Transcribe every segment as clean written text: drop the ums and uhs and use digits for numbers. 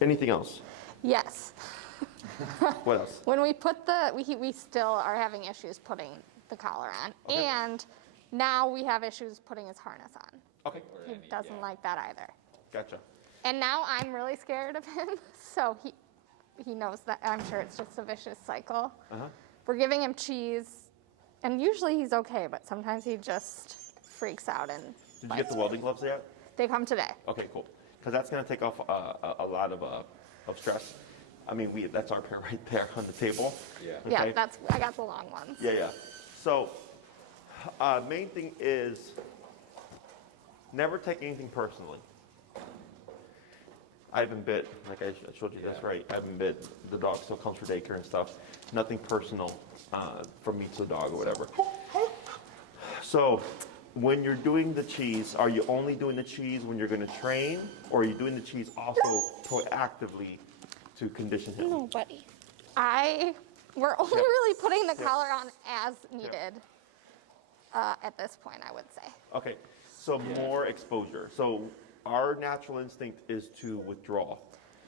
Anything else? Yes. What else? When we put we still are having issues putting the collar on. Okay. And now we have issues putting his harness on. Okay. He doesn't like that either. Gotcha. And now I'm really scared of him. So he knows that. I'm sure it's just a vicious cycle. Uh-huh. We're giving him cheese, and usually he's okay, but sometimes he just freaks out and Did you get the welding gloves yet? They come today. Okay, cool. Because that's going to take off a lot of stress. I mean, that's our pair right there on the table. Yeah. Okay? Yeah, I got the long ones. Yeah. So, main thing is never take anything personally. I haven't bit, like I showed you this, right? I haven't bit. The dog still comes for daycare and stuff. Nothing personal from me to the dog or whatever. So, when you're doing the cheese, are you only doing the cheese when you're going to train, or are you doing the cheese also proactively to condition him? No, buddy. We're only really putting the collar on as needed at this point, I would say. Okay, so more exposure. So our natural instinct is to withdraw.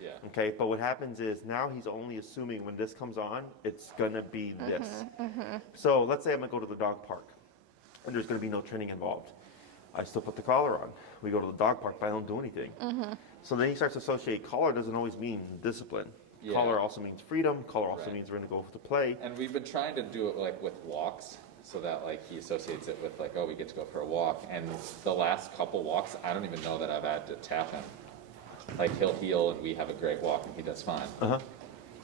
Yeah. Okay, but what happens is now he's only assuming when this comes on, it's gonna be this. So let's say I'm gonna go to the dog park, and there's gonna be no training involved. I still put the collar on. We go to the dog park, but I don't do anything. So then he starts to associate collar doesn't always mean discipline. Yeah. Collar also means freedom. Collar also Right. means we're gonna go to play. And we've been trying to do it like with walks, so that like he associates it with like, oh, we get to go for a walk. And the last couple walks, I don't even know that I've had to tap him. Like he'll heel and we have a great walk and he does fine.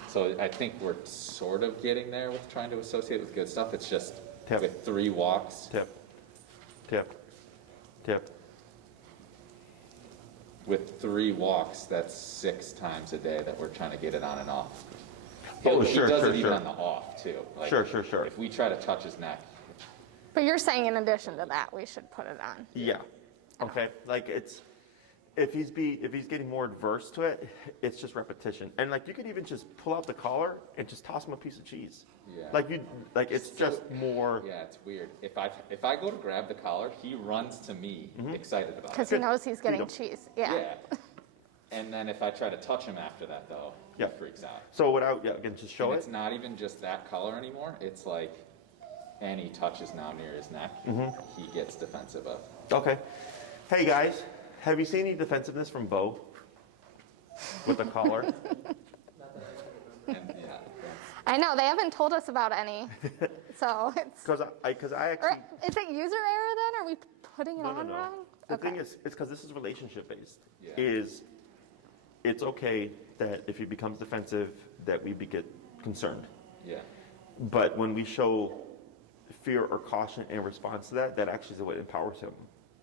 So I think we're sort of getting there with trying to associate with good stuff. It's just Tip. with 3 walks. Tip. With 3 walks, that's 6 times a day that we're trying to get it on and off. Oh, He sure, does sure, it even sure. on the off too. Like, Sure. If we try to touch his neck, But you're saying in addition to that, we should put it on. Yeah. Okay. Like it's if he's getting more adverse to it, it's just repetition. And like you could even just pull out the collar and just toss him a piece of cheese. Yeah. Like it's just more. yeah, it's weird. If I go to grab the collar, he runs to me excited about it. Because he knows he's getting Freedom. cheese. Yeah. Yeah. And then if I try to touch him after that, though, Yeah. he freaks out. So again, just show And it's it. not even just that color anymore. It's like any touch is now near his neck, he gets defensive of. Okay. Hey guys, have you seen any defensiveness from Beau with the collar? And yeah, I know, they haven't told us about any. So it's. Because I Or, actually. is it user error then? Are we putting it on No. wrong? The thing is, it's because this is relationship based. Yeah. It's okay that if he becomes defensive, that we get concerned. yeah, But when we show fear or caution in response to that, that actually is what empowers him.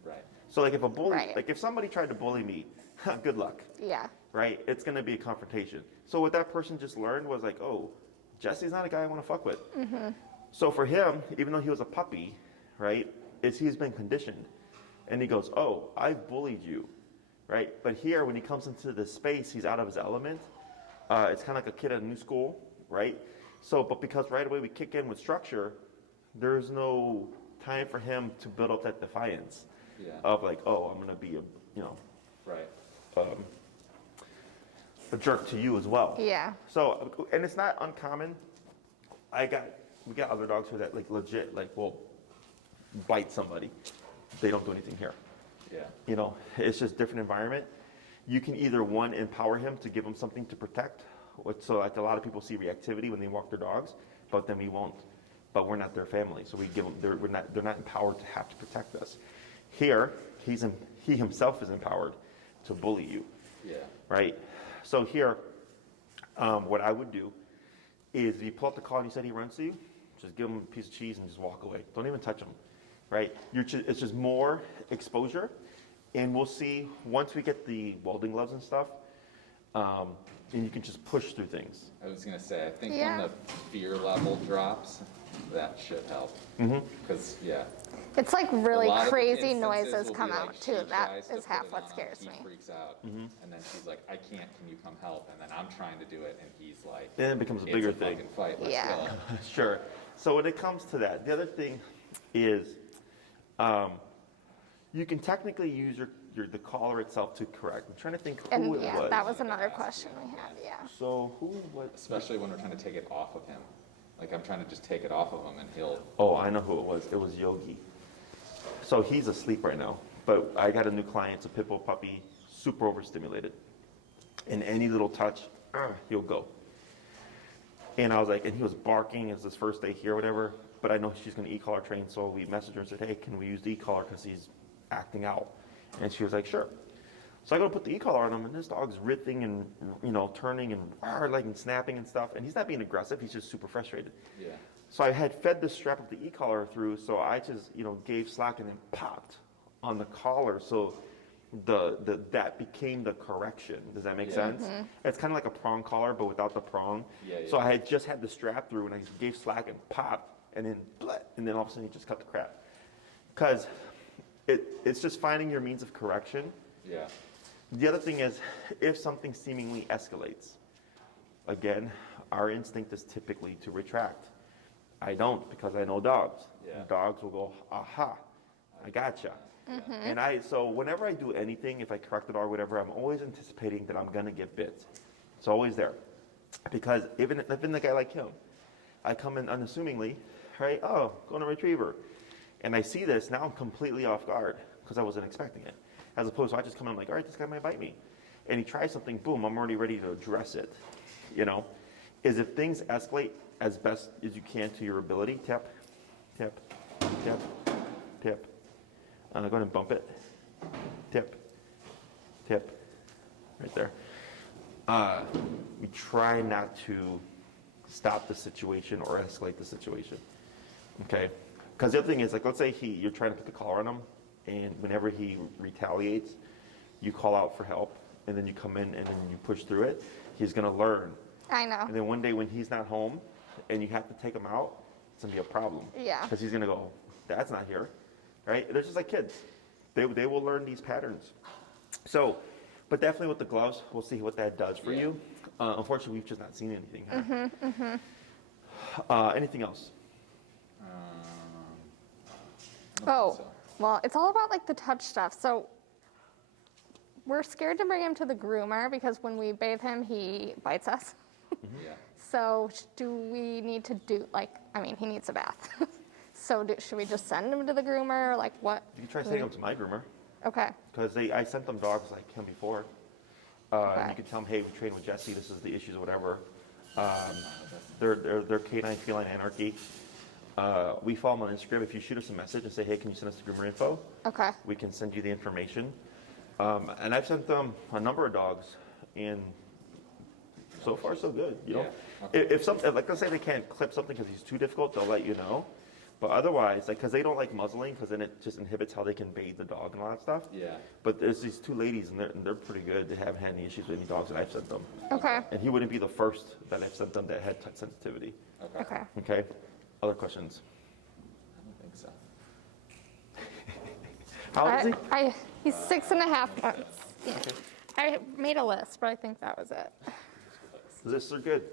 right. So like if a bully, Right. like if somebody tried to bully me, good luck, Yeah. right? It's going to be a confrontation. So what that person just learned was like, oh, Jesse's not a guy I want to fuck with. So for him, even though he was a puppy, right, he's been conditioned. And he goes, oh, I've bullied you, right? But here, when he comes into this space, he's out of his element. It's kind of like a kid at a new school, right? So, but because right away we kick in with structure, there's no time for him to build up that defiance Yeah. of like, oh, I'm going to be Right. a jerk to you as well. Yeah. So, and it's not uncommon. We got other dogs who that like legit like will bite somebody. They don't do anything here. Yeah. It's just different environment. You can either empower him to give him something to protect. So like a lot of people see reactivity when they walk their dogs, but then we won't. But we're not their family, so we give them. They're not empowered to have to protect us. Here, he himself is empowered to bully you. Yeah. Right. So here, what I would do is if you pull up the collar and you said he runs to you, just give him a piece of cheese and just walk away. Don't even touch him. Right? It's just more exposure, and we'll see once we get the welding gloves and stuff, and you can just push through things. I was gonna say, I think Yeah. when the fear level drops, that should help. Because It's like really a lot of crazy instances noises will come be, out like, too. she That tries to is put half it what on, scares he me. freaks out, and then she's like, "I can't. Can you come help?" And then I'm trying to do it, and he's like, Then it becomes a "It's bigger a thing." fucking fight. Let's Yeah. go." Sure. So when it comes to that, the other thing is, You can technically use the collar itself to correct. I'm trying to think who And it yeah, was. that was another question we had, yeah. So who was? Especially when we're trying to take it off of him. Like I'm trying to just take it off of him and he'll. Oh, I know who it was. It was Yogi. So he's asleep right now. But I got a new client, it's a pit bull puppy, super overstimulated. And any little touch, he'll go. And I was like, and he was barking. It's his first day here, whatever. But I know she's going to e-collar train, so we messaged her and said, hey, can we use the e-collar because he's acting out? And she was like, sure. So I go to put the e-collar on him, and this dog's ripping and turning and like and snapping and stuff. And he's not being aggressive; he's just super frustrated. Yeah. So I had fed the strap of the e-collar through, so I just gave slack and then popped on the collar, so that became the correction. Does that make sense? Mm-hmm. It's kind of like a prong collar, but without the prong. Yeah, So yeah. I had just had the strap through, and I gave slack and popped, and then all of a sudden he just cut the crap. Because it's just finding your means of correction. Yeah. The other thing is, if something seemingly escalates, again, our instinct is typically to retract. I don't, because I know dogs. Yeah. Dogs will go, aha, I gotcha. And so whenever I do anything, if I correct a dog or whatever, I'm always anticipating that I'm gonna get bit. It's always there. Because even the guy like him, I come in unassumingly, right? Oh, golden retriever. And I see this, now I'm completely off guard because I wasn't expecting it. As opposed to I just come in, I'm like, all right, this guy might bite me. And he tries something, boom, I'm already ready to address it. Is if things escalate as best as you can to your ability, tap, tap, tap, tap. Go ahead and bump it. Tip, tip, right there. We try not to stop the situation or escalate the situation, okay? Because the other thing is, like, let's say you're trying to put the collar on him, and whenever he retaliates, you call out for help, and then you come in and then you push through it. He's gonna learn. I know. And then one day when he's not home, and you have to take him out, it's gonna be a problem. Yeah. Because he's gonna go, Dad's not here, right? They're just like kids. They will learn these patterns. So, but definitely with the gloves, we'll see what that does for you. Unfortunately, we've just not seen anything. Anything else? I don't Oh, think so. well, it's all about like the touch stuff. So we're scared to bring him to the groomer because when we bathe him, he bites us. Yeah. So do we need to do he needs a bath. So should we just send him to the groomer? Like what? You can try sending them to my groomer. Okay. Because I sent them dogs like him before. And you can tell them, hey, we trained with Jesse, this is the issues or whatever. They're canine feline anarchy. We follow them on Instagram. If you shoot us a message and say, hey, can you send us the groomer info? Okay. We can send you the information. And I've sent them a number of dogs, and so far so good. Yeah. If something, like let's say they can't clip something because he's too difficult, they'll let you know. But otherwise, because they don't like muzzling, because then it just inhibits how they can bathe the dog and all that stuff. Yeah. But there's these two ladies, and they're pretty good. They haven't had any issues with any dogs that I've sent them. Okay. And he wouldn't be the first that I've sent them that had touch sensitivity. Okay. Okay. Okay. Other questions? I don't think so. How old is he? He's 6.5 months. Yeah. I made a list, but I think that was it. This are good.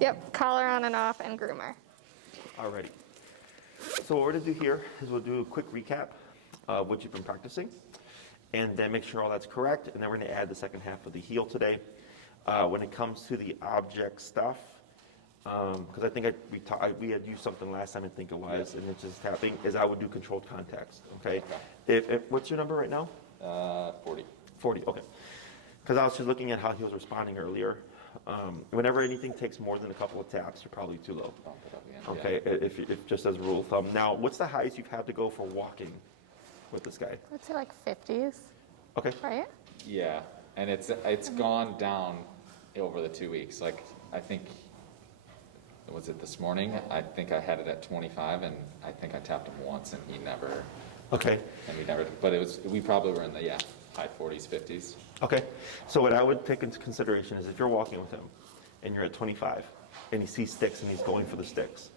Yep, collar on and off and groomer. Alrighty. So what we're gonna do here is we'll do a quick recap of what you've been practicing, and then make sure all that's correct, and then we're gonna add the second half of the heel today. When it comes to the object stuff, because I think we had used something last time, I think it was, and it's just tapping, is I would do controlled context, okay? If what's your number right now? 40. 40, okay. Because I was just looking at how he was responding earlier. Whenever anything takes more than a couple of taps, you're probably too low. Bump it up again. Okay, if just as a rule of thumb. Now, what's the highest you've had to go for walking with this guy? I'd say like 50s, Okay, right? Yeah, and it's gone down over the 2 weeks. Like I think, was it this morning? I think I had it at 25, and I think I tapped him once, and he never. okay, And we never. But we probably were in the high 40s, 50s. okay. So what I would take into consideration is if you're walking with him and you're at 25 and he sees sticks and he's going for the sticks,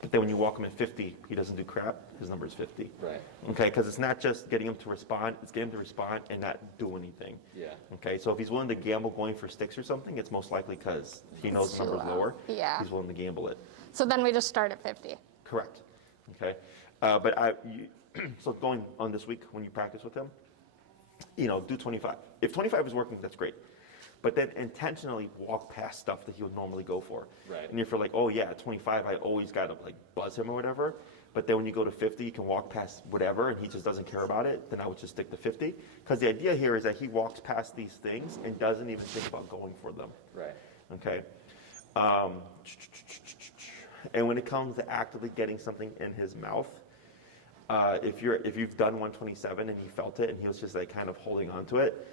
but then when you walk him at 50, he doesn't do crap, his number is 50. Right. Okay, because it's not just getting him to respond, it's getting him to respond and not do anything. Yeah. Okay, so if he's willing to gamble going for sticks or something, it's most likely because he knows the too number's low. lower. Yeah. He's willing to gamble it. So then we just start at 50. Correct. Okay. So going on this week when you practice with him, do 25. If 25 is working, that's great. But then intentionally walk past stuff that he would normally go for. Right. And if you're like, oh yeah, at 25, I always got to like buzz him or whatever. But then when you go to 50, you can walk past whatever and he just doesn't care about it. Then I would just stick to 50. Because the idea here is that he walks past these things and doesn't even think about going for them. Right. Okay. And when it comes to actively getting something in his mouth, if you've done 127 and he felt it and he was just like kind of holding on to it,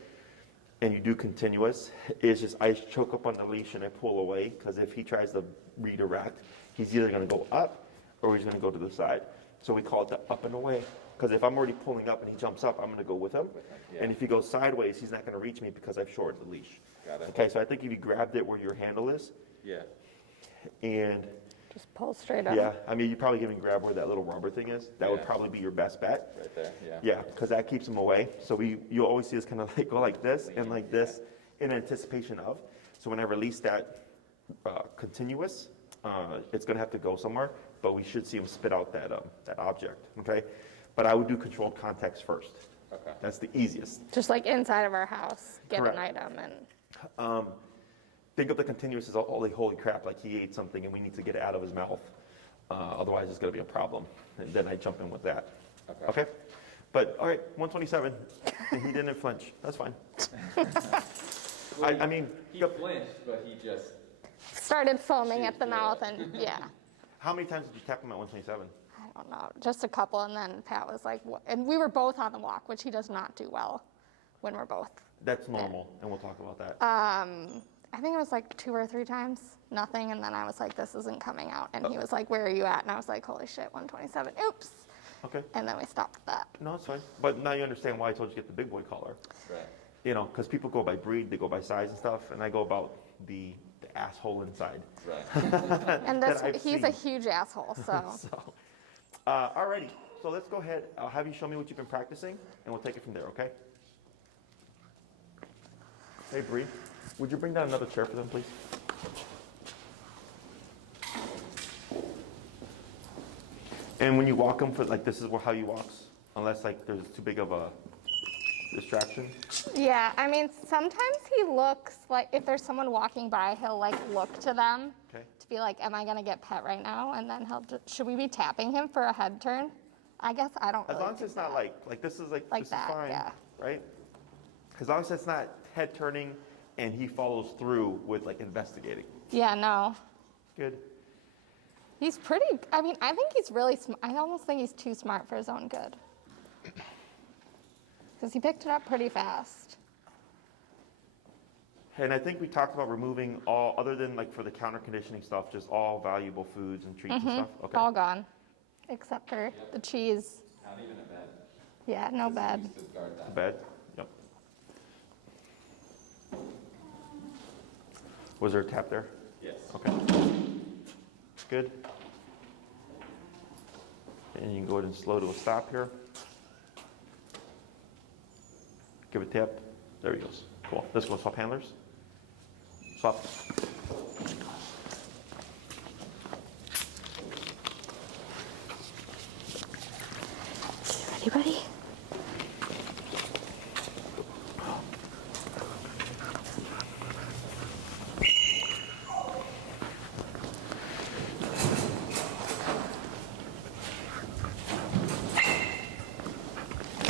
and you do continuous, it's just I choke up on the leash and I pull away, because if he tries to redirect, he's either going to go up or he's going to go to the side. So we call it the up and away, because if I'm already pulling up and he jumps up, I'm going to go with him. Yeah. And if he goes sideways, he's not going to reach me because I've shortened the leash. Got it. Okay, so I think if you grabbed it where your handle is, Yeah. and Just pull straight up. yeah, I mean, you probably even grab where that little rubber thing is. That would Yeah. probably be your best bet. Right there. Yeah. Yeah, because that keeps them away. So you'll always see us kind of like go like this and like this in anticipation of. So when I release that continuous, it's going to have to go somewhere, but we should see him spit out that object, okay? But I would do controlled context first. Okay. That's the easiest. Just like inside of our house, get Correct. an item and. Think of the continuous as, holy crap, like he ate something and we need to get it out of his mouth. Otherwise, it's going to be a problem. And then I jump in with that. Okay? But, all right, 127, and he didn't flinch. That's fine. I mean, He flinched, but he just. Started foaming at the mouth and yeah. how many times did you tap him at 127? I don't know, just a couple, and then Pat was like, and we were both on the walk, which he does not do well when we're both. That's normal, and we'll talk about that. I think it was like 2 or 3 times, nothing, and then I was like, this isn't coming out, and he was like, where are you at? And I was like, holy shit, 127, oops. Okay. And then we stopped that. No, it's fine. But now you understand why I told you to get the big boy collar. Right. Because people go by breed, they go by size and stuff, and I go about the asshole inside. Right. And That I've he's a seen. huge asshole, so. So, alrighty. So let's go ahead. I'll have you show me what you've been practicing, and we'll take it from there, okay? Hey, Bree, would you bring down another chair for them, please? And when you walk them, this is how you walk, unless there's too big of a distraction. Yeah, I mean, sometimes he looks like, if there's someone walking by, he'll look to them Okay. to be like, am I gonna get pet right now? And then should we be tapping him for a head turn? I guess I don't As really long as do it's not that. this is Like this is that, fine, yeah. right? As long as it's not head turning and he follows through with investigating. Yeah, no. Good. He's pretty, I mean, I think he's really smart. I almost think he's too smart for his own good. Because he picked it up pretty fast. And I think we talked about removing all, other than for the counter conditioning stuff, just all valuable foods and treats and stuff. Okay. All gone, except for the cheese. Not even a bed. Yeah, no bed. Used to guard that. Bed. Yep. Was there a tap there? Yes. Okay. Good. And you can go ahead and slow to a stop here. Give it a tap. There he goes. Cool. This one, swap handlers. Swap. Ready, buddy?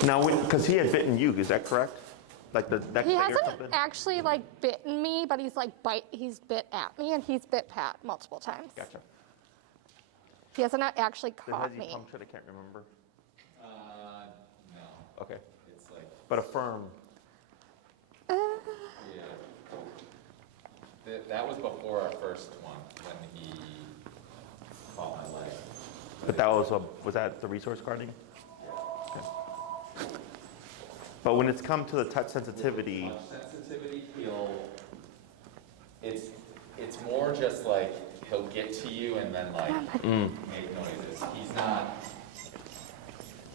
Now, because he had bitten you, is that correct? Like the neck He thing or hasn't something? actually bitten me, but he's he's bit at me, and he's bit Pat multiple times. Gotcha. He hasn't actually Then has caught he me. punctured? I can't remember. No. Okay. It's But a firm. yeah. That was before our first one, when he caught my leg. But that was that the resource carding? Okay. But when it's come to the touch sensitivity, Sensitivity, it's more just he'll get to you and then make noises. He's not,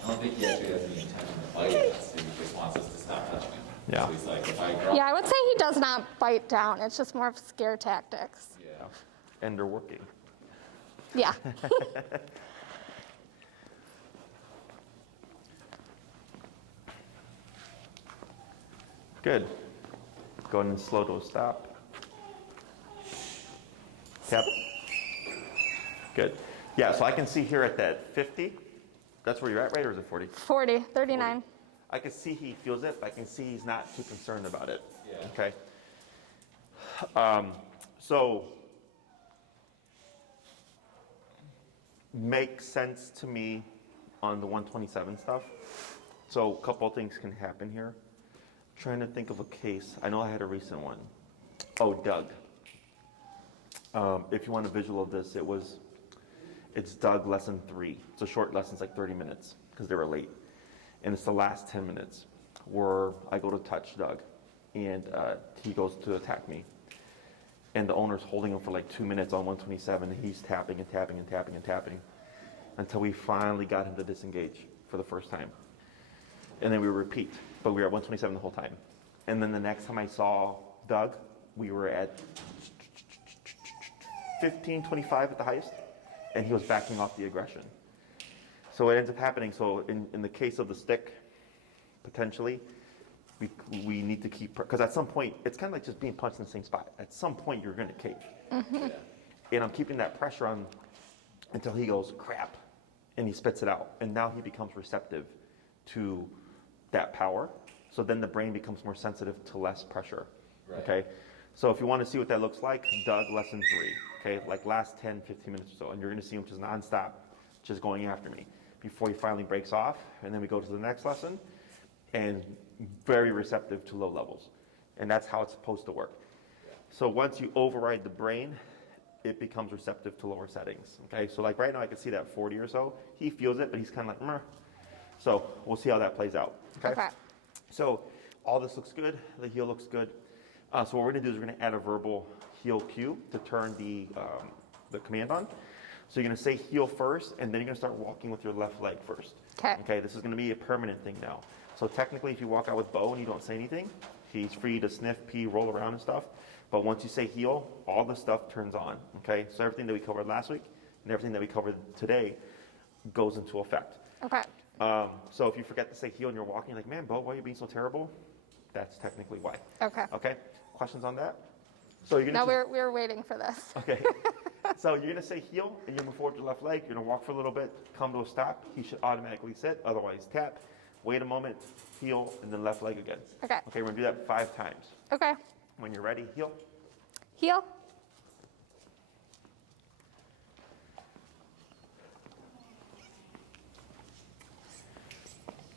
I don't think he actually has the intention to bite us. He just wants us to stop touching him. Yeah. So he's like, if I drop. Yeah, I would say he does not bite down. It's just more of scare tactics. Yeah. and they're working. Yeah. Good. Go ahead and slow to a stop. Tap. Good. Yeah, so I can see here at that 50. That's where you're at, right? Or is it 40? 40, 39. 40. I can see he feels it, but I can see he's not too concerned about it. Yeah. Okay. So makes sense to me on the 127 stuff. So a couple of things can happen here. Trying to think of a case. I know I had a recent one. Oh, Doug. If you want a visual of this, it's Doug lesson 3. It's a short lesson, it's like 30 minutes because they were late. And it's the last 10 minutes where I go to touch Doug and he goes to attack me. And the owner's holding him for like 2 minutes on 127 and he's tapping and tapping and tapping and tapping until we finally got him to disengage for the first time. And then we repeat, but we were at 127 the whole time. And then the next time I saw Doug, we were at 15, 25 at the highest, and he was backing off the aggression. So what ends up happening, so in the case of the stick, potentially, we need to keep, because at some point, it's kind of like just being punched in the same spot. At some point, you're going to cave. Yeah. And I'm keeping that pressure on until he goes, crap, and he spits it out. And now he becomes receptive to that power. So then the brain becomes more sensitive to less pressure. Right. Okay? So if you want to see what that looks like, Doug, lesson 3. Okay? Like last 10, 15 minutes or so. And you're going to see him just nonstop, just going after me before he finally breaks off. And then we go to the next lesson. And very receptive to low levels. And that's how it's supposed to work. So once you override the brain, it becomes receptive to lower settings. Okay, so like right now I can see that 40 or so. He feels it, but he's kind of like, meh. So we'll see how that plays out. Okay. So all this looks good. The heel looks good. So what we're gonna do is we're gonna add a verbal heel cue to turn the command on. So you're gonna say heel first, and then you're gonna start walking with your left leg first. Okay. Okay, this is gonna be a permanent thing now. So technically, if you walk out with Beau and you don't say anything, he's free to sniff, pee, roll around and stuff. But once you say heel, all the stuff turns on, okay? So everything that we covered last week and everything that we covered today goes into effect. Okay. So if you forget to say heel and you're walking, you're like, man, Beau, why are you being so terrible? That's technically why. Okay. Okay? Questions on that? So you're No, gonna we're waiting for this. Okay. So you're gonna say heel and you move forward to your left leg. You're gonna walk for a little bit, come to a stop. He should automatically sit, otherwise tap. Wait a moment, heel, and then left leg again. Okay. Okay, we're gonna do that 5 times. Okay. When you're ready, heel. Heel.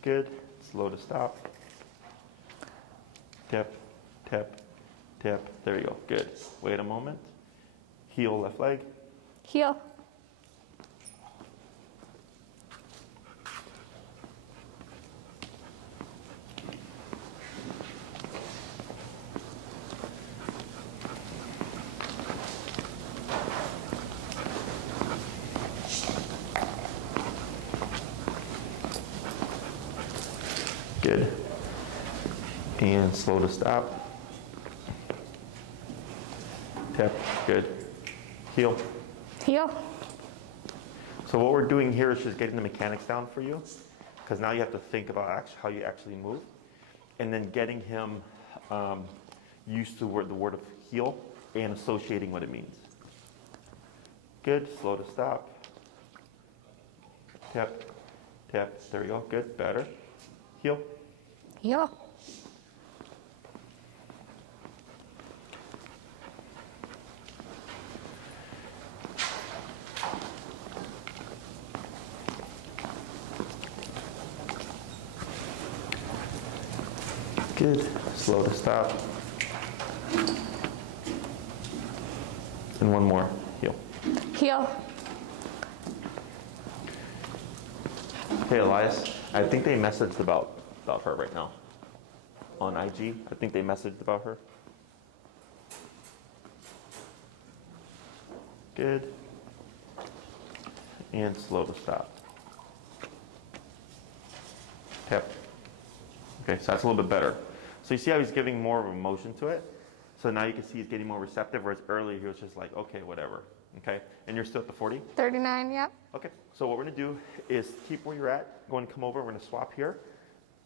Good. Slow to stop. Tap, tap, tap. There you go. Good. Wait a moment. Heel, left leg. Heel. Good. And slow to stop. Tap. Good. Heel. Heel. So what we're doing here is just getting the mechanics down for you, because now you have to think about how you actually move, and then getting him used to the word of heel and associating what it means. Good. Slow to stop. Tap. Tap. There we go. Good. Better. Heel. Heel. Good. Slow to stop. And one more. Heel. Heel. Hey, Elias. I think they messaged about her right now on IG. I think they messaged about her. Good. And slow to stop. Tap. Okay, so that's a little bit better. So you see how he's giving more of emotion to it? So now you can see he's getting more receptive, whereas earlier he was just like, okay, whatever. Okay, and you're still at the 40? 39, yep. Okay, so what we're gonna do is keep where you're at. Go and come over, we're gonna swap here.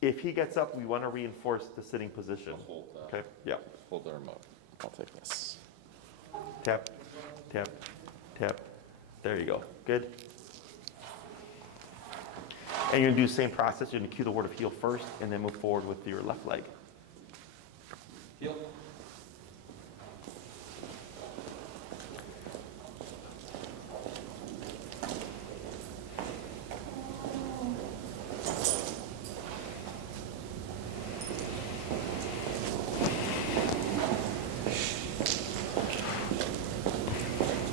If he gets up, we want to reinforce the sitting position. Hold, Okay, yeah. hold the remote. I'll take this. Tap, tap, tap. There you go. Good. And you're going to do the same process. You're going to cue the word of heel first and then move forward with your left leg. Heel.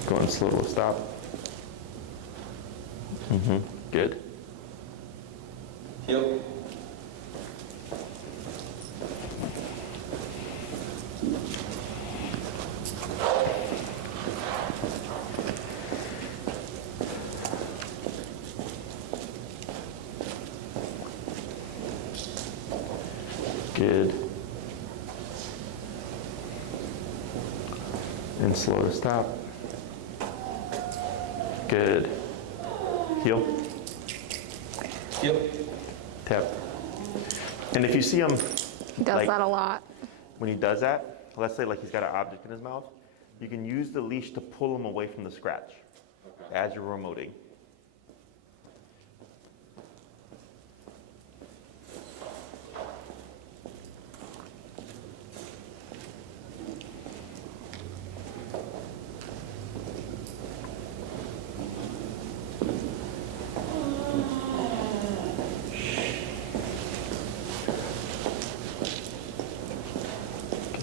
Go on slow, stop. Good. Heel. Good. And slow to stop. Good. Heel. Heel. Tap. And if you see him, He does that a lot. when he does that, let's say like he's got an object in his mouth, you can use the leash to pull him away from the scratch as you're remoting.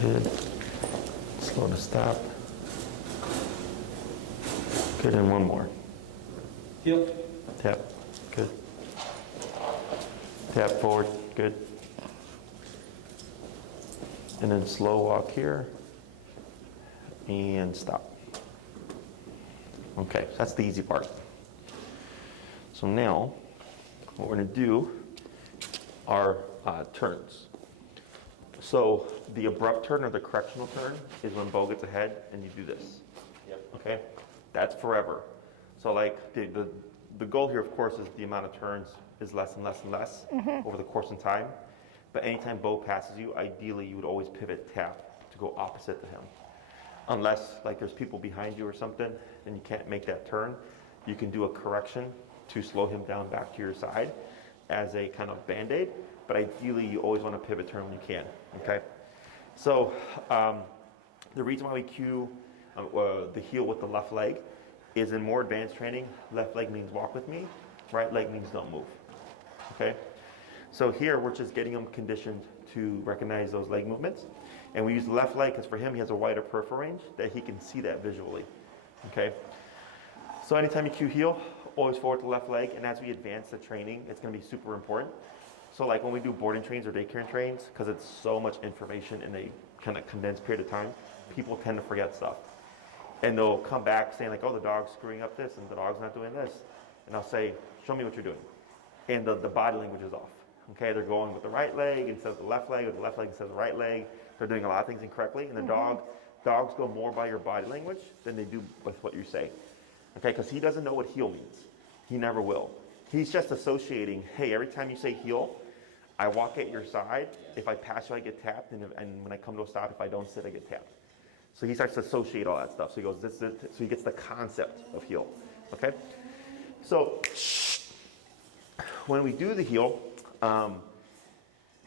Good. Slow to stop. Good, and one more. Heel. Tap. Good. Tap forward. Good. And then slow walk here. And stop. Okay, that's the easy part. So now, what we're going to do are turns. So the abrupt turn or the correctional turn is when Beau gets ahead and you do this. Yep. Okay? That's forever. So like the goal here, of course, is the amount of turns is less and less and less over the course of time. But anytime Beau passes you, ideally you would always pivot tap to go opposite to him. Unless like there's people behind you or something and you can't make that turn, you can do a correction to slow him down back to your side as a kind of band-aid. But ideally you always want to pivot turn when you can. Okay? So the reason why we cue the heel with the left leg is in more advanced training, left leg means walk with me, right leg means don't move. Okay? So here we're just getting him conditioned to recognize those leg movements. And we use the left leg because for him he has a wider peripheral range that he can see that visually. Okay? So anytime you cue heel, always forward to the left leg, and as we advance the training, it's going to be super important. So like when we do boarding trains or daycare trains, because it's so much information in a kind of condensed period of time, people tend to forget stuff. And they'll come back saying like, oh, the dog's screwing up this and the dog's not doing this. And I'll say, show me what you're doing. And the body language is off. Okay, they're going with the right leg instead of the left leg, or the left leg instead of the right leg. They're doing a lot of things incorrectly. And the dogs go more by your body language than they do with what you say. Okay, because he doesn't know what heel means. He never will. He's just associating, hey, every time you say heel, I walk at your side. If I pass you, I get tapped. And when I come to a stop, if I don't sit, I get tapped. So he starts to associate all that stuff. So he goes, so he gets the concept of heel. Okay? So when we do the heel,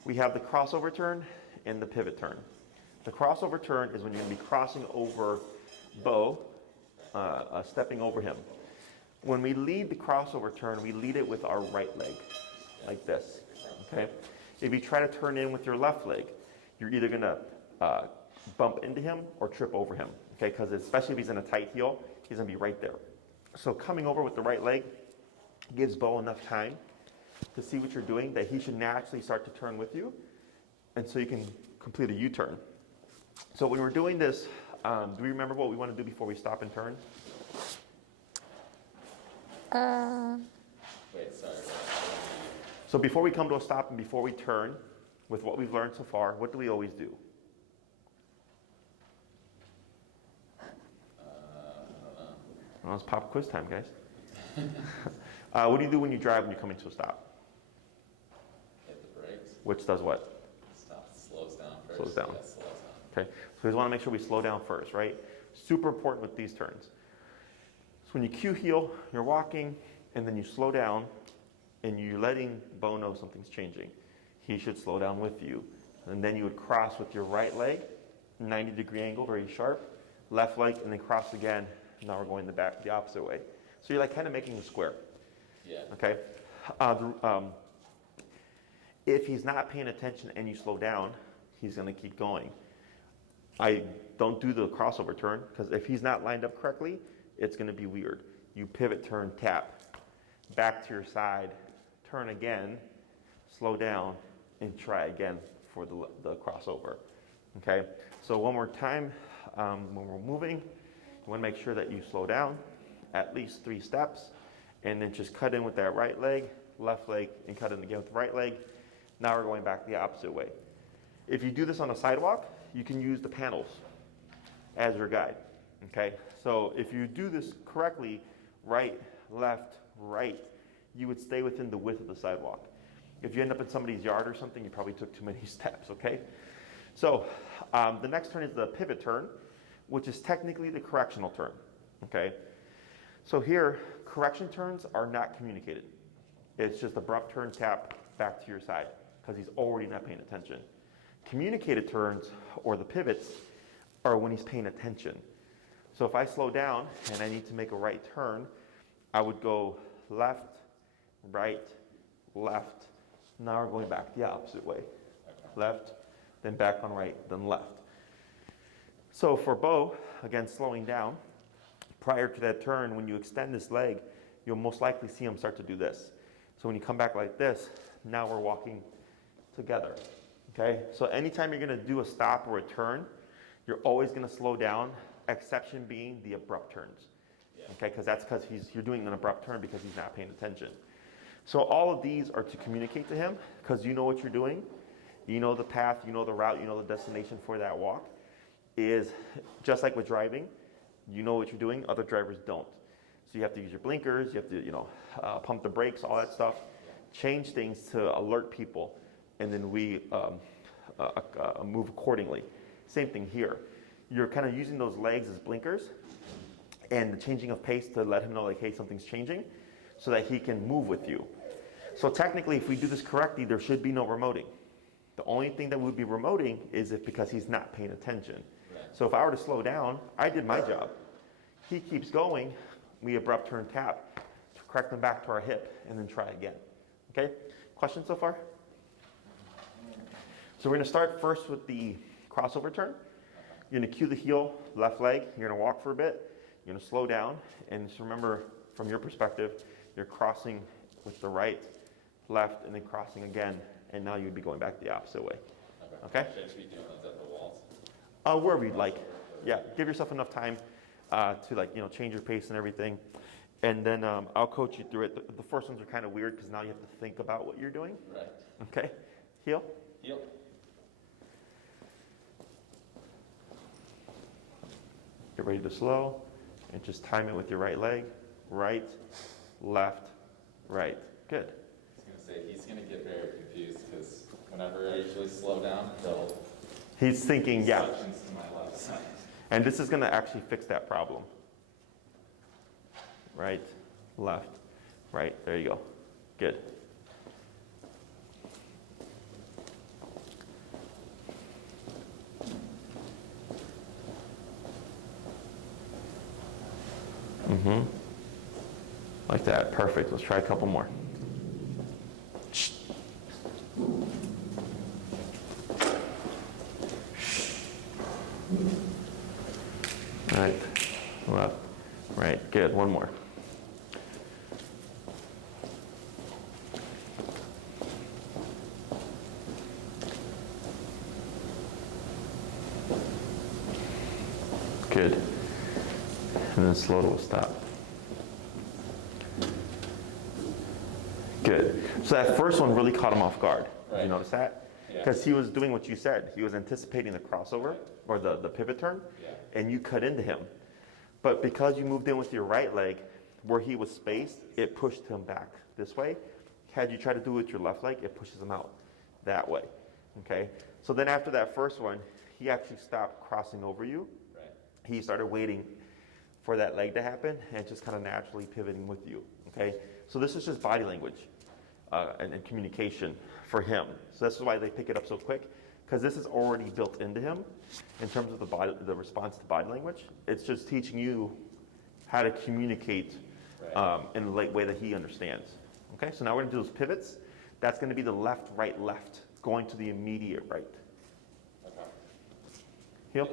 we have the crossover turn and the pivot turn. The crossover turn is when you're going to be crossing over Beau, stepping over him. When we lead the crossover turn, we lead it with our right leg, like this. Okay? If you try to turn in with your left leg, you're either going to bump into him or trip over him. Okay? Because especially if he's in a tight heel, he's going to be right there. So coming over with the right leg gives Beau enough time to see what you're doing that he should naturally start to turn with you, and so you can complete a U-turn. So when we're doing this, do we remember what we want to do before we stop and turn? Wait, sorry. So before we come to a stop and before we turn, with what we've learned so far, what do we always do? Well, it's pop quiz time, guys. What do you do when you drive when you're coming to a stop? Hit the brakes. which does what? Slows down first. Slows down. Yeah, slows down. Okay, so we want to make sure we slow down first, right? Super important with these turns. So when you cue heel, you're walking, and then you slow down, and you're letting Beau know something's changing. He should slow down with you. And then you would cross with your right leg, 90-degree angle, very sharp, left leg, and then cross again. Now we're going the opposite way. So you're like kind of making a square. Yeah. Okay? If he's not paying attention and you slow down, he's going to keep going. I don't do the crossover turn, because if he's not lined up correctly, it's going to be weird. You pivot, turn, tap, back to your side, turn again, slow down, and try again for the crossover. Okay? So one more time, when we're moving, you want to make sure that you slow down at least 3 steps, and then just cut in with that right leg, left leg, and cut in again with the right leg. Now we're going back the opposite way. If you do this on a sidewalk, you can use the panels as your guide. Okay? So if you do this correctly, right, left, right, you would stay within the width of the sidewalk. If you end up in somebody's yard or something, you probably took too many steps, okay? So the next turn is the pivot turn, which is technically the correctional turn, okay? So here, correction turns are not communicated. It's just abrupt turn, tap, back to your side, because he's already not paying attention. Communicated turns, or the pivots, are when he's paying attention. So if I slow down and I need to make a right turn, I would go left, right, left. Now we're going back the opposite way. Left, then back on right, then left. So for Beau, again, slowing down, prior to that turn, when you extend this leg, you'll most likely see him start to do this. So when you come back like this, now we're walking together. Okay? So anytime you're going to do a stop or a turn, you're always going to slow down, exception being the abrupt turns. Okay? Because that's because you're doing an abrupt turn because he's not paying attention. So all of these are to communicate to him, because you know what you're doing. You know the path, you know the route, you know the destination for that walk. Is just like with driving, you know what you're doing, other drivers don't. So you have to use your blinkers, you have to pump the brakes, all that stuff, change things to alert people, and then we move accordingly. Same thing here. You're kind of using those legs as blinkers and the changing of pace to let him know, like, hey, something's changing, so that he can move with you. So technically, if we do this correctly, there should be no remoting. The only thing that would be remoting is because he's not paying attention. So if I were to slow down, I did my job. He keeps going, we abrupt turn tap, to correct him back to our hip, and then try again. Okay? Questions so far? So we're going to start first with the crossover turn. You're going to cue the heel, left leg. You're going to walk for a bit. You're going to slow down. And just remember, from your perspective, you're crossing with the right, left, and then crossing again. And now you'd be going back the opposite way. Okay? Should I just be doing those at the walls? Wherever you'd like. Yeah, give yourself enough time to change your pace and everything. And then I'll coach you through it. The first ones are kind of weird because now you have to think about what you're doing. Right. Okay? Heel. Heel. Get ready to slow. And just time it with your right leg. Right, left, right. Good. I was going to say, he's going to get very confused because whenever I usually slow down, He's thinking, yeah. switch into my left side. And this is going to actually fix that problem. Right, left, right. There you go. Good. Mm-hmm. Like that. Perfect. Let's try a couple more. Right, left, right. Good. One more. Good. And then slow to a stop. Good. So that first one really caught him off guard. Did you notice that? Yeah. Because he was doing what you said. He was anticipating the crossover or the pivot turn, and you cut into him. But because you moved in with your right leg, where he was spaced, it pushed him back this way. Had you tried to do it with your left leg, it pushes him out. that way, okay? So then after that first one, he actually stopped crossing over you. Right. He started waiting for that leg to happen and just kind of naturally pivoting with you, okay? So this is just body language and communication for him. So this is why they pick it up so quick, because this is already built into him in terms of the response to body language. It's just teaching you how to communicate in the way that he understands. Okay, so now we're gonna do those pivots. That's gonna be the left, right, left, going to the immediate right. Okay. Heel.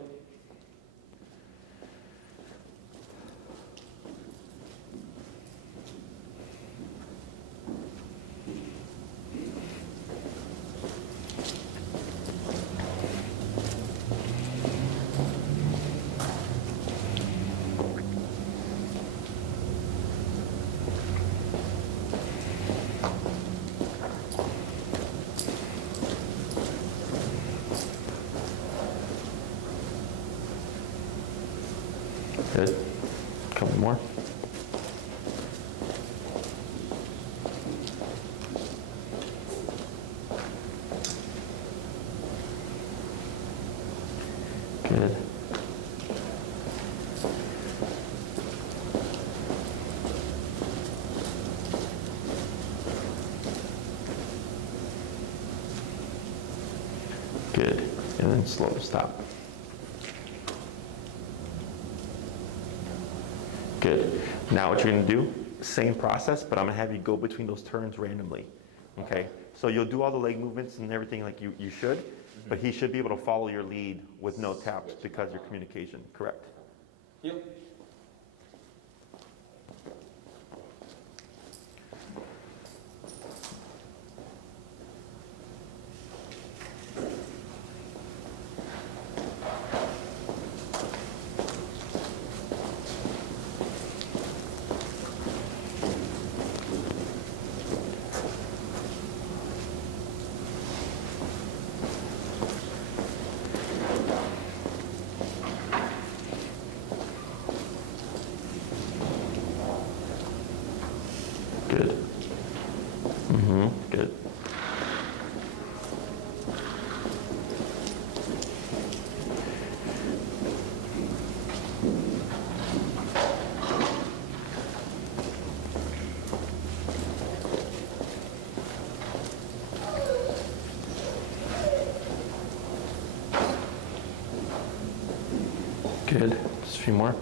Good. Couple more. Good. Good. And then slow stop. Good. Now what you're going to do, same process, but I'm going to have you go between those turns randomly. Okay? So you'll do all the leg movements and everything like you should, but he should be able to follow your lead with no taps because your communication. Correct. Heel. Good. Good. Good. Just a few more.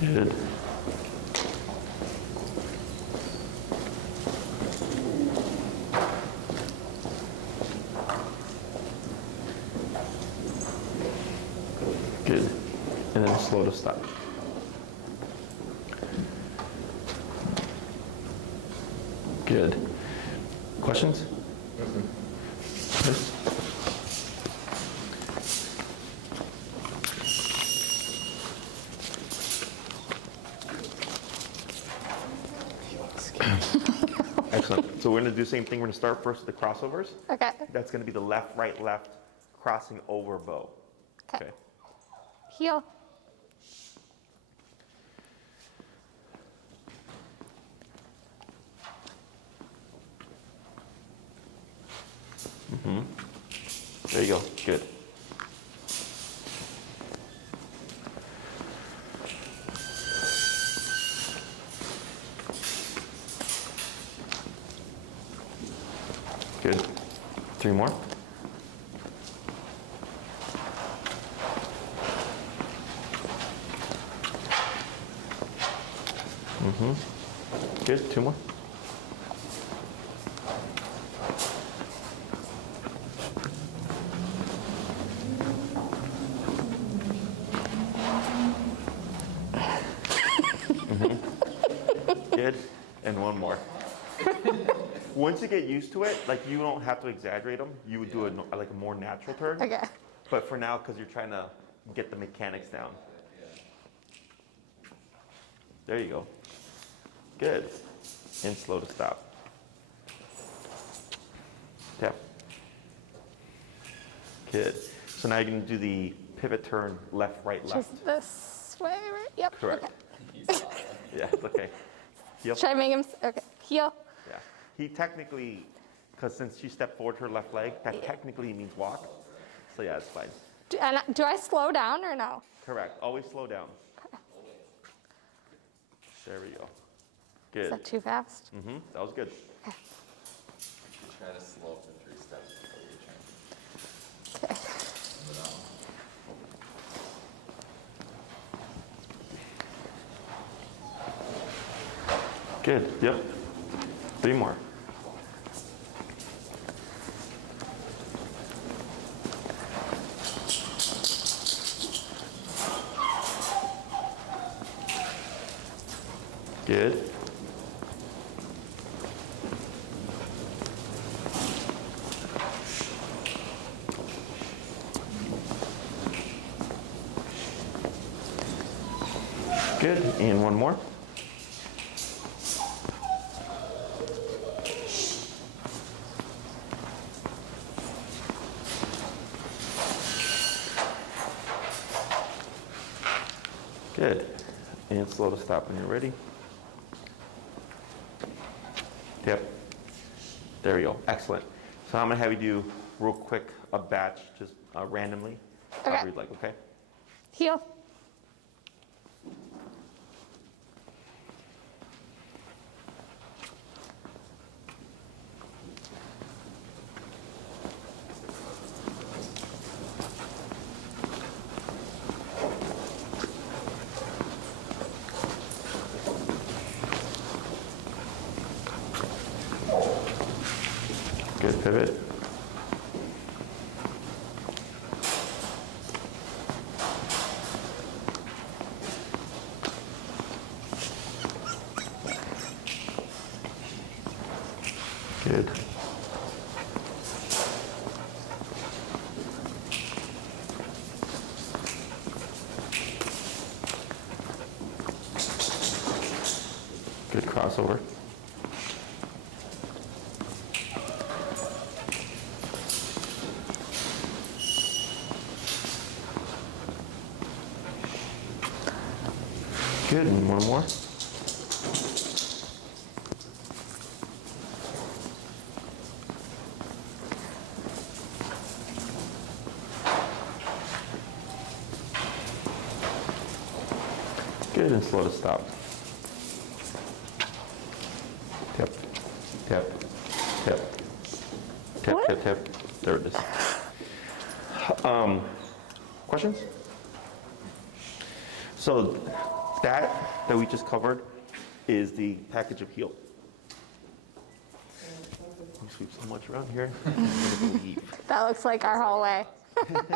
Good. Good. And then slow to stop. Good. Questions? Yes? Excellent. So we're going to do the same thing. We're going to start first with the crossovers. Okay. That's going to be the left, right, left, crossing over Beau. Okay. Heel. There you go. Good. Good. 3 more. Good. 2 more. Good. And 1 more. Once you get used to it, like you don't have to exaggerate them. You would do like a more natural turn. Okay. But for now, because you're trying to get the mechanics down. There you go. Good. And slow to stop. Tap. Good. So now you're going to do the pivot turn, left, right, left. Just this way, right? Yep. Correct. Okay. He's not. Yeah, it's okay. Heel. Should I make him? Okay. Heel. Yeah. He technically, because since she stepped forward her left leg, that technically means walk. So yeah, it's fine. Do I slow down or no? Correct. Always slow down. There we go. Is Good. that too fast? That was good. You try to slow for 3 steps before you turn. Okay. Good. Yep. 3 more. Good. Good. And one more. Good. And slow to stop when you're ready. Yep. There we go. Excellent. So I'm going to have you do real quick a batch just randomly. Okay. However you'd like, okay? Heel. Good pivot. Good. Good crossover. Good, and one more. Good, and slow to stop. Tap, tap, tap, tap, What? tap, tap. There it is. Questions? So that we just covered is the package of heel. We sweep so much around here. I can't believe. That looks like our hallway.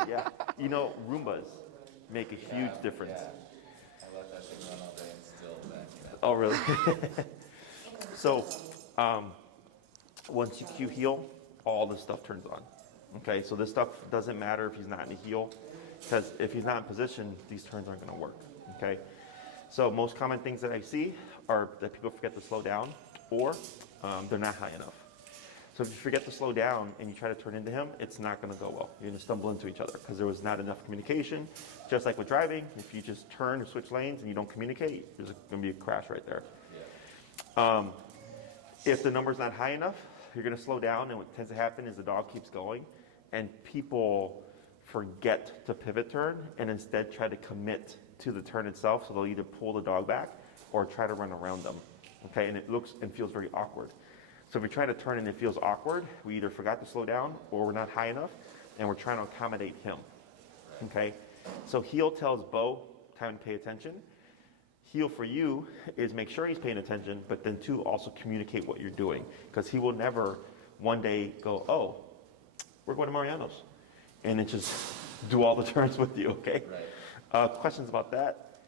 Yeah, you know, Roombas make a huge difference. I let that thing run all day and still vacuum it. Oh, really? So, once you cue heel, all this stuff turns on. Okay, so this stuff doesn't matter if he's not in a heel, because if he's not in position, these turns aren't going to work. Okay, so most common things that I see are that people forget to slow down, or they're not high enough. So if you forget to slow down and you try to turn into him, it's not going to go well. You're going to stumble into each other because there was not enough communication. Just like with driving, if you just turn or switch lanes and you don't communicate, there's going to be a crash right there. Yeah. If the number's not high enough, you're going to slow down, and what tends to happen is the dog keeps going, and people forget to pivot turn and instead try to commit to the turn itself, so they'll either pull the dog back or try to run around them, okay? And it looks and feels very awkward. So if we try to turn and it feels awkward, we either forgot to slow down or we're not high enough, and we're trying to accommodate him, okay? So heel tells Beau, time to pay attention. Heel for you is make sure he's paying attention, but then two, also communicate what you're doing, because he will never one day go, oh, we're going to Mariano's, and then just do all the turns with you, okay? Right. Questions about that?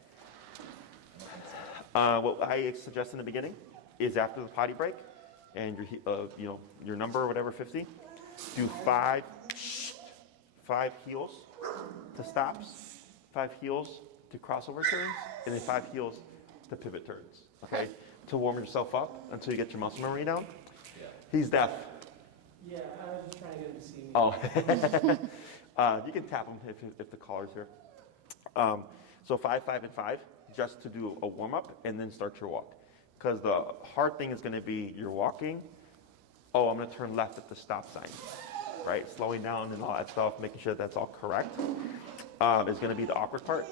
What I suggest in the beginning is after the potty break, and your number or whatever, 50, do five heels to stops, 5 heels to crossover turns, and then 5 heels to pivot turns, okay? To warm yourself up until you get your muscle memory down. Yeah. He's deaf. Yeah, I was just trying to get him to see me. You can tap them if the collar's here. So 5, 5, and 5, just to do a warm-up and then start your walk. Because the hard thing is going to be you're walking, oh, I'm going to turn left at the stop sign, right? Slowing down and all that stuff, making sure that's all correct is going to be the awkward part.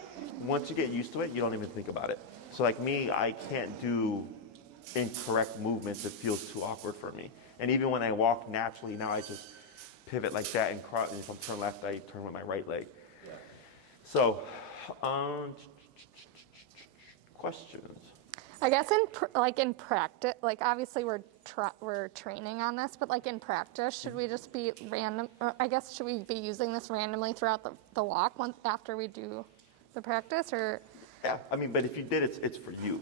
Once you get used to it, you don't even think about it. So like me, I can't do incorrect movements. It feels too awkward for me. And even when I walk naturally, now I just pivot like that and cross. And if I'm turn left, I turn with my right leg. Yeah. So, questions? I guess in practice, like obviously we're training on this, but like in practice, should we just be random? I guess should we be using this randomly throughout the walk after we do the practice, or? Yeah, I mean, but if you did, it's for you.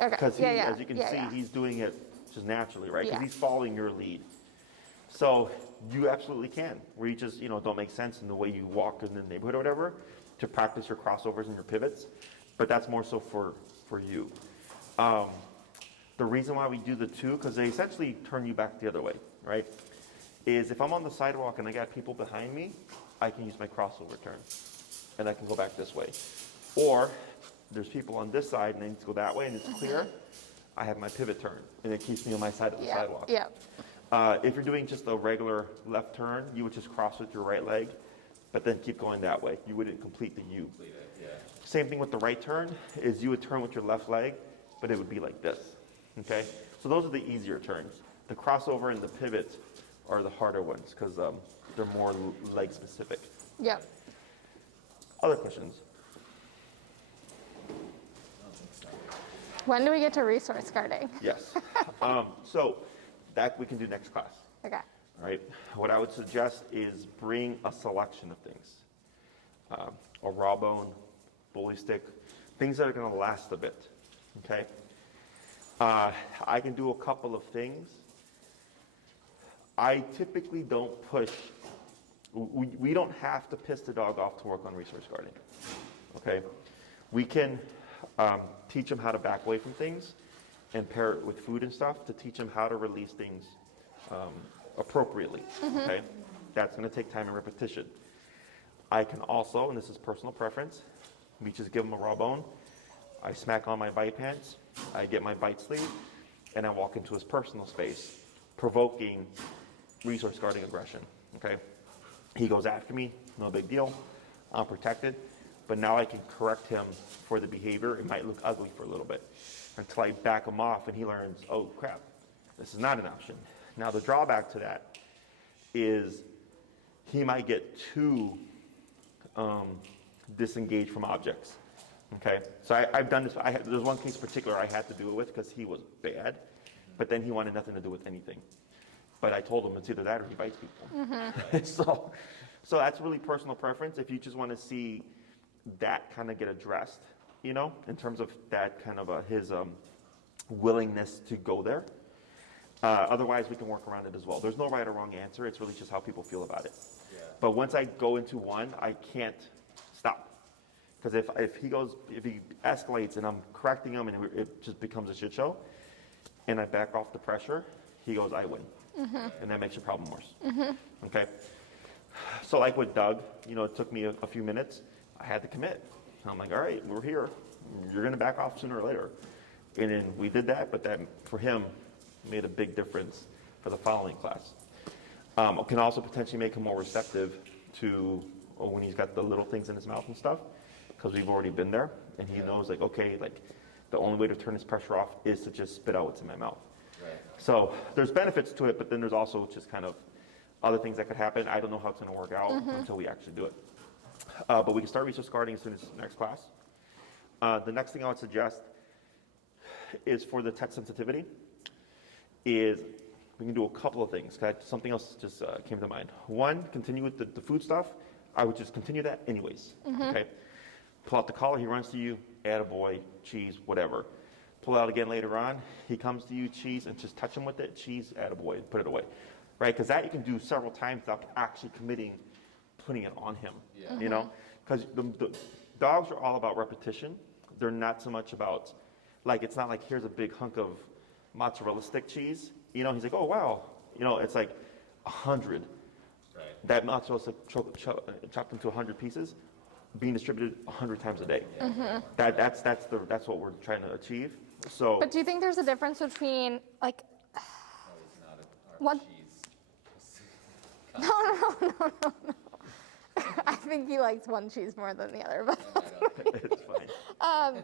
Okay. Because Yeah. as you can see, he's doing it just naturally, right? Because Yeah. he's following your lead. So you absolutely can, where you just, don't make sense in the way you walk in the neighborhood or whatever, to practice your crossovers and your pivots. But that's more so for you. The reason why we do the 2, because they essentially turn you back the other way, right? Is if I'm on the sidewalk and I got people behind me, I can use my crossover turn. And I can go back this way. Or there's people on this side and I need to go that way and it's clear, I have my pivot turn. And it keeps me on my side of the sidewalk. Yeah. If you're doing just a regular left turn, you would just cross with your right leg, but then keep going that way. You wouldn't complete the U. Complete it, yeah. Same thing with the right turn, is you would turn with your left leg, but it would be like this, okay? So those are the easier turns. The crossover and the pivot are the harder ones, because they're more leg specific. Yep. Other questions? When do we get to resource guarding? Yes. So that we can do next class. Okay. All right. What I would suggest is bring a selection of things. A raw bone, bully stick, things that are going to last a bit. Okay. I can do a couple of things. I typically don't push. We don't have to piss the dog off to work on resource guarding. Okay. We can teach them how to back away from things and pair it with food and stuff to teach them how to release things appropriately. Okay, that's going to take time and repetition. I can also, and this is personal preference, we just give them a raw bone. I smack on my bite pants, I get my bite sleeve, and I walk into his personal space, provoking resource guarding aggression. Okay, he goes after me, no big deal, I'm protected, but now I can correct him for the behavior. It might look ugly for a little bit until I back him off and he learns, oh crap, this is not an option. Now the drawback to that is he might get too disengaged from objects. Okay, so I've done this. There's one case in particular I had to do it with because he was bad, but then he wanted nothing to do with anything. But I told him it's either that or he bites people. So that's really personal preference. If you just want to see that kind of get addressed, in terms of that kind of his willingness to go there. Otherwise, we can work around it as well. There's no right or wrong answer. It's really just how people feel about it. Yeah. But once I go into one, I can't stop. Because if he escalates and I'm correcting him and it just becomes a shit show, and I back off the pressure, he goes, I win. And that makes your problem worse. Okay? So like with Doug, it took me a few minutes. I had to commit. And I'm like, all right, we're here. You're going to back off sooner or later. And then we did that, but that, for him, made a big difference for the following class. It can also potentially make him more receptive to when he's got the little things in his mouth and stuff, because we've already been there, and he knows, like, okay, like, the only way to turn his pressure off is to just spit out what's in my mouth. Right. So there's benefits to it, but then there's also just kind of other things that could happen. I don't know how it's going to work out until we actually do it. But we can start resource guarding as soon as next class. The next thing I would suggest is for the touch sensitivity is we can do a couple of things. Something else just came to mind. One, continue with the food stuff. I would just continue that anyways. Okay. Pull out the collar, he runs to you, attaboy, cheese, whatever. Pull it out again later on, he comes to you, cheese, and just touch him with it, cheese, attaboy, put it away. Right? Because that you can do several times without actually putting it on him. Yeah. Because the dogs are all about repetition. They're not so much about, like, it's not like here's a big hunk of mozzarella stick cheese. He's like, oh, wow. It's like 100. Right. that nacho is chopped into 100 pieces, being distributed 100 times a day. That's what we're trying to achieve. So, But do you think there's a difference between like No, he's not a What? cheese. no. I think he likes one cheese more than the other, but it's fine.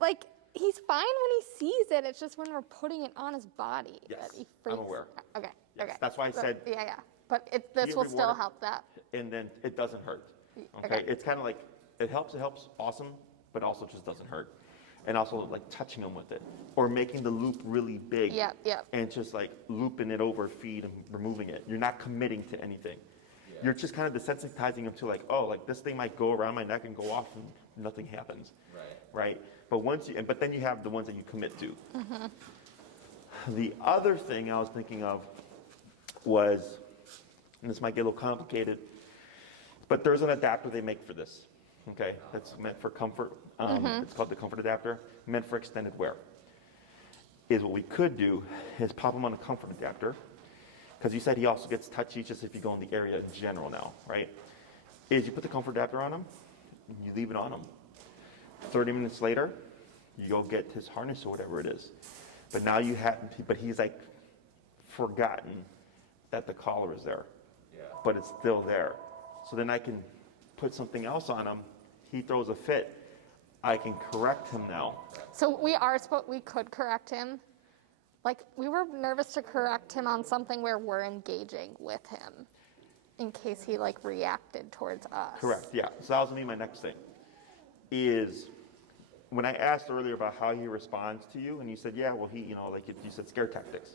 like he's fine when he sees it. It's just when we're putting it on his body Yes, that he I'm freaks. aware. Okay. Yes, Okay. that's why I said- Yeah. But this You will ever still worn it? help that. And then it doesn't hurt. Okay, Okay. it's kind of like it helps, awesome, but also just doesn't hurt. And also like touching them with it or making the loop really big. Yep. And just like looping it over feet and removing it. You're not committing to anything. Yeah. You're just kind of desensitizing them to like, oh, like this thing might go around my neck and go off and nothing happens. Right. But then you have the ones that you commit to. The other thing I was thinking of was, and this might get a little complicated, but there's an adapter they make for this. Okay, that's meant for comfort. It's called the comfort adapter, meant for extended wear. Is what we could do is pop him on a comfort adapter, because you said he also gets touchy just if you go in the area in general now, right? Is you put the comfort adapter on him, you leave it on him. 30 minutes later, you go get his harness or whatever it is. But now he's like forgotten that the collar is there, but it's still there. So then I can put something else on him. He throws a fit. I can correct him now. So we could correct him. Like we were nervous to correct him on something where we're engaging with him, in case he like reacted towards us. Correct. Yeah. So that was gonna be my next thing. Is when I asked earlier about how he responds to you, and you said, yeah, well, like you said, scare tactics.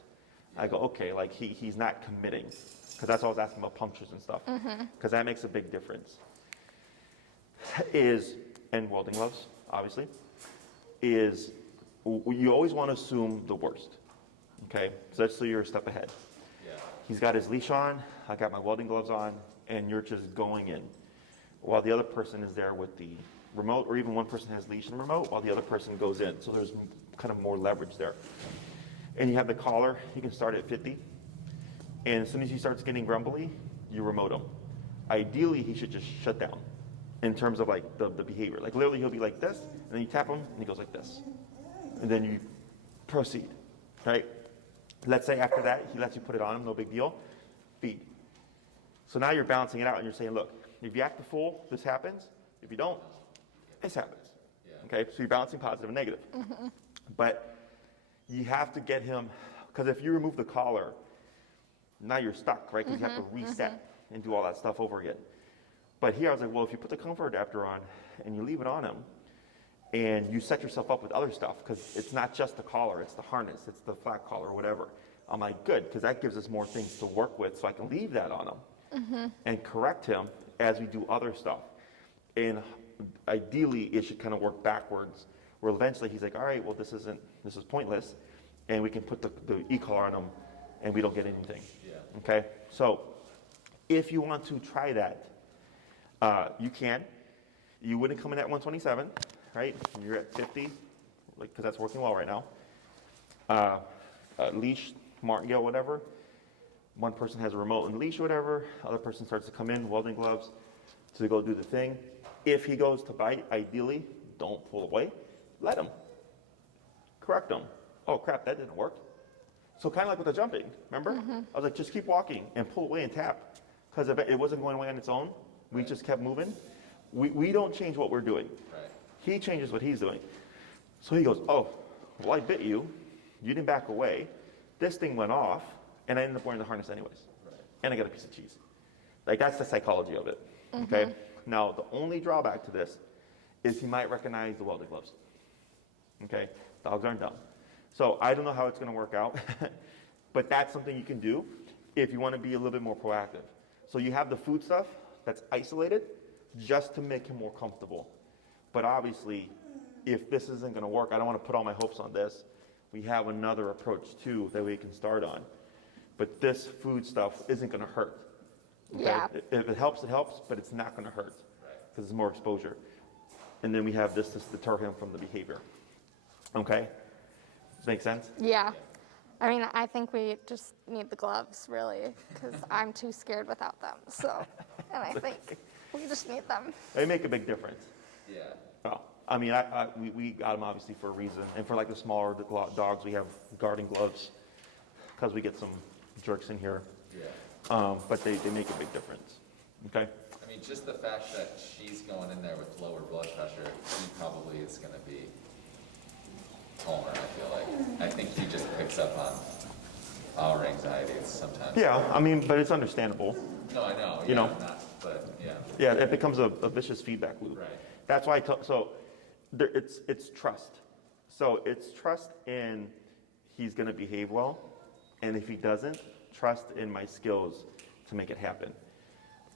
I go, okay, like he's not committing, because that's why I was asking about punctures and stuff, because that makes a big difference. And welding gloves, obviously, is you always want to assume the worst, okay? So you're a step ahead. He's got his leash on, I got my welding gloves on, and you're just going in, while the other person is there with the remote, or even one person has leash and remote while the other person goes in. So there's kind of more leverage there. And you have the collar, you can start at 50. And as soon as he starts getting grumbly, you remote him. Ideally, he should just shut down in terms of like the behavior. Like literally he'll be like this, and then you tap him, and he goes like this. And then you proceed, right? Let's say after that, he lets you put it on him, no big deal, feed. So now you're balancing it out, and you're saying, look, if you act the fool, this happens. If you don't, this happens. Okay, so you're balancing positive and negative. But you have to get him, because if you remove the collar, now you're stuck, right? Because you have to reset and do all that stuff over again. But here I was like, well, if you put the comfort adapter on and you leave it on him, and you set yourself up with other stuff, because it's not just the collar, it's the harness, it's the flat collar, or whatever. I'm like, good, because that gives us more things to work with, so I can leave that on him and correct him as we do other stuff. And ideally, it should kind of work backwards, where eventually he's like, all right, well, this is pointless, and we can put the e-collar on him, and we don't get anything. Okay? So if you want to try that, you can. You wouldn't come in at 127, right? You're at 50, because that's working well right now. Leash, martingale, whatever. One person has a remote and leash, whatever. Other person starts to come in, welding gloves, to go do the thing. If he goes to bite, ideally, don't pull away. Let him. Correct him. Oh, crap, that didn't work. So kind of like with the jumping, remember? I was like, just keep walking and pull away and tap. Because if it wasn't going away on its own, we just kept moving. We don't change what we're doing. He changes what he's doing. So he goes, oh, well, I bit you. You didn't back away. This thing went off, and I ended up wearing the harness anyways. And I got a piece of cheese. Like, that's the psychology of it. Okay? Now, the only drawback to this is he might recognize the welding gloves. Okay? Dogs aren't dumb. So I don't know how it's going to work out, but that's something you can do if you want to be a little bit more proactive. So you have the food stuff that's isolated just to make him more comfortable. But obviously, if this isn't going to work, I don't want to put all my hopes on this. We have another approach too that we can start on. But this food stuff isn't going to hurt. Okay? Yeah. If it helps, but it's not going to hurt because it's more exposure. And then we have this to deter him from the behavior. Okay? Does that make sense? Yeah. I mean, I think we just need the gloves, really, because I'm too scared without them. So, and I think we just need them. They make a big difference. Yeah. Well, I mean, we got them obviously for a reason. And for like the smaller dogs, we have guarding gloves because we get some jerks in here. Yeah. But they make a big difference. Okay? I mean, just the fact that she's going in there with lower blood pressure, he probably is going to be calmer, I feel like. I think he just picks up on our anxieties sometimes. Yeah, I mean, but it's understandable. No, I know. You know. But yeah. Yeah, it becomes a vicious feedback loop. Right. That's why it's trust. So it's trust in he's going to behave well, and if he doesn't, trust in my skills to make it happen.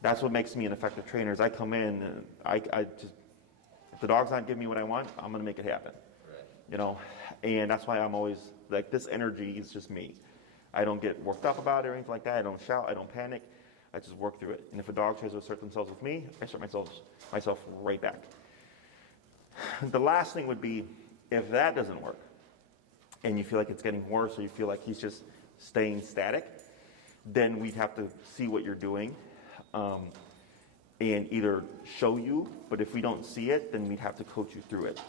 That's what makes me an effective trainer. Is I come in and I just, if the dog's not giving me what I want, I'm going to make it happen. Right. You know, and that's why I'm always like, this energy is just me. I don't get worked up about it or anything like that. I don't shout. I don't panic. I just work through it. And if a dog tries to assert themselves with me, I assert myself right back. The last thing would be, if that doesn't work, and you feel like it's getting worse, or you feel like he's just staying static, then we'd have to see what you're doing, and either show you, but if we don't see it, then we'd have to coach you through it.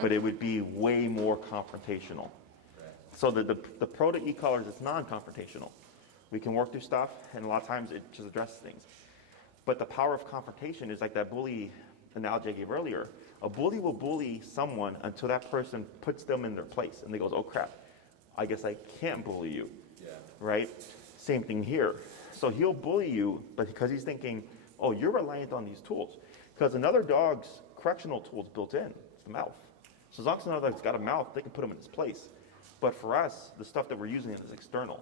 But it would be way more confrontational. Right. So the pro to e-colors, it's non-confrontational. We can work through stuff, and a lot of times it just addresses things. But the power of confrontation is like that bully analogy I gave earlier. A bully will bully someone until that person puts them in their place, and they goes, oh crap, I guess I can't bully you. Yeah. Right? Same thing here. So he'll bully you, but because he's thinking, oh, you're reliant on these tools. Because another dog's correctional tool's built in, it's the mouth. So as long as another dog's got a mouth, they can put him in his place. But for us, the stuff that we're using is external.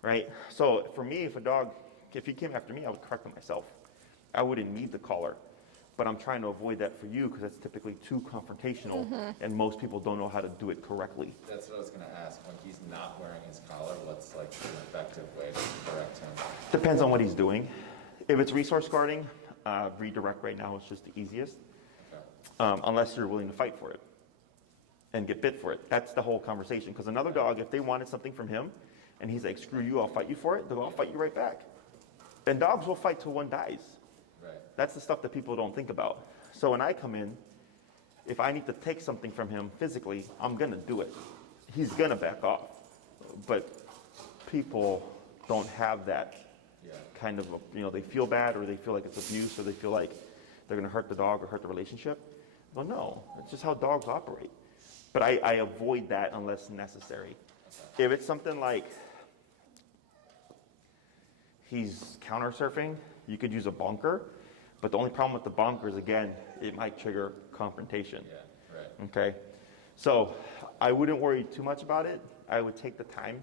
Right? So for me, if he came after me, I would correct him myself. I wouldn't need the collar. But I'm trying to avoid that for you because it's typically too confrontational, and most people don't know how to do it correctly. That's what I was going to ask. When he's not wearing his collar, what's like an effective way to correct him? Depends on what he's doing. If it's resource guarding, redirect right now is just the easiest, unless you're willing to fight for it and get bit for it. That's the whole conversation. Because another dog, if they wanted something from him, and he's like, screw you, I'll fight you for it, they'll go, I'll fight you right back. And dogs will fight till one dies. Right. That's the stuff that people don't think about. So when I come in, if I need to take something from him physically, I'm going to do it. He's going to back off. But people don't have that kind of, they feel bad, or they feel like it's abuse, or they feel like they're going to hurt the dog or hurt the relationship. Well, no, it's just how dogs operate. But I avoid that unless necessary. If it's something like he's counter surfing, you could use a bonker, but the only problem with the bonker is, again, it might trigger confrontation. Yeah, right. Okay? So I wouldn't worry too much about it. I would take the time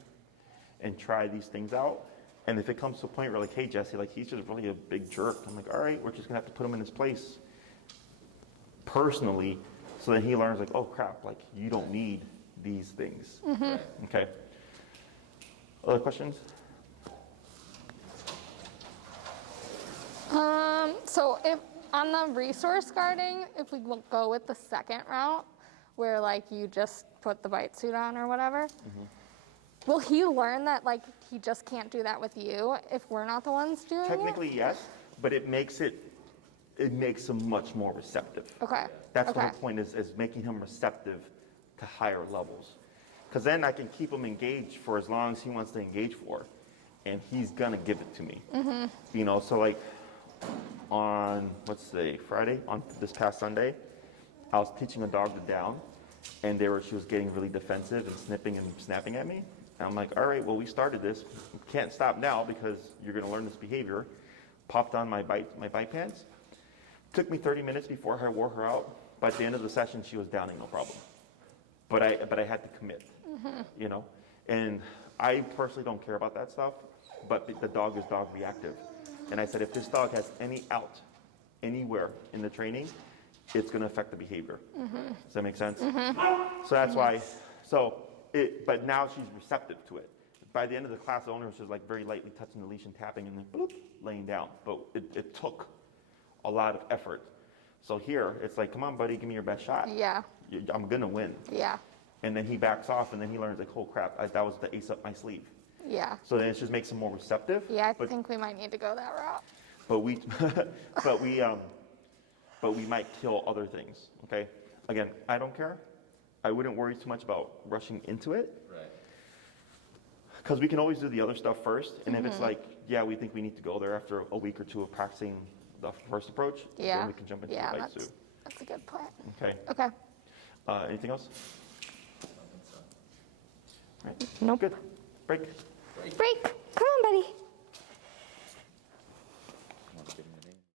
and try these things out. And if it comes to a point where, like, hey, Jesse, like, he's just really a big jerk, I'm like, all right, we're just going to have to put him in his place personally, so that he learns, like, oh, crap, like, you don't need these things. Right. Okay? Other questions? So if on the resource guarding, if we will go with the second route, where like you just put the bite suit on or whatever, will he learn that like he just can't do that with you if we're not the ones doing Technically, yes, but it makes him much more receptive. Okay. That's okay. the whole point, is making him receptive to higher levels. Because then I can keep him engaged for as long as he wants to engage for, and he's gonna give it to me. So like on, let's say Friday, on this past Sunday, I was teaching a dog to down, and she was getting really defensive and snipping and snapping at me. And I'm like, all right, well, we started this. We can't stop now because you're gonna learn this behavior. Popped on my bite pants. Took me 30 minutes before I wore her out. By the end of the session, she was downing, no problem. But I had to commit, And I personally don't care about that stuff, but the dog is dog reactive. And I said, if this dog has any out anywhere in the training, it's going to affect the behavior. Does that make sense? So that's why. But now she's receptive to it. By the end of the class, the owner was just like very lightly touching the leash and tapping, and then bloop, laying down. But it took a lot of effort. So here, it's like, come on, buddy, give me your best shot. Yeah. I'm going to win. Yeah. and then he backs off, and then he learns like, oh crap, that was the ace up my sleeve. Yeah. So then it just makes him more receptive. Yeah, I but, think we might need to go that route. But we, but we might kill other things. Okay. Again, I don't care. I wouldn't worry too much about rushing into it. Right. Because we can always do the other stuff first, and if it's like, yeah, we think we need to go there after a week or two of practicing the first approach, Yeah. then we can jump into the bite suit. That's a good plan. Okay. Okay. Anything else? I think so. All right. Nope. Good. Break. Break. Come on, buddy.